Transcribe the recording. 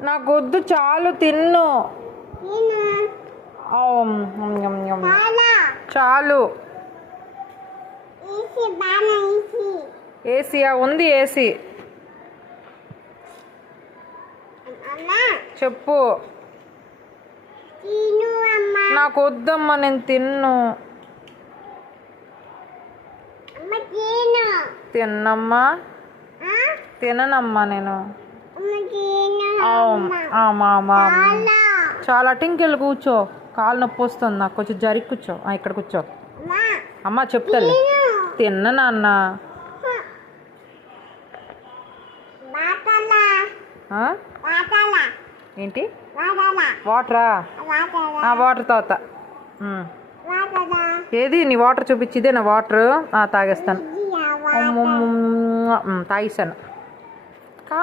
నాకు వద్దు, చాలు తిన్ను. చాలు. ఏసీయా ఉంది, ఏసీ. చెప్పు. నాకు వద్దమ్మా, నేను తిన్ను. తిన్నమ్మా, తిననమ్మా నేను. చాలా టింకెళ్ళి కూర్చో, కాలు నొప్పి వస్తుంది నాకు, కొంచెం జరిగి కూర్చో. ఇక్కడ కూర్చో అమ్మా, చెప్తాను. తిన్న నాన్న. ఏంటి? వాటరా? వాటర్ తాగుతా. ఏది నీ వాటర్ చూపించి? ఇదే నా వాటర్. తాగేస్తాను. తాగేస్తాను.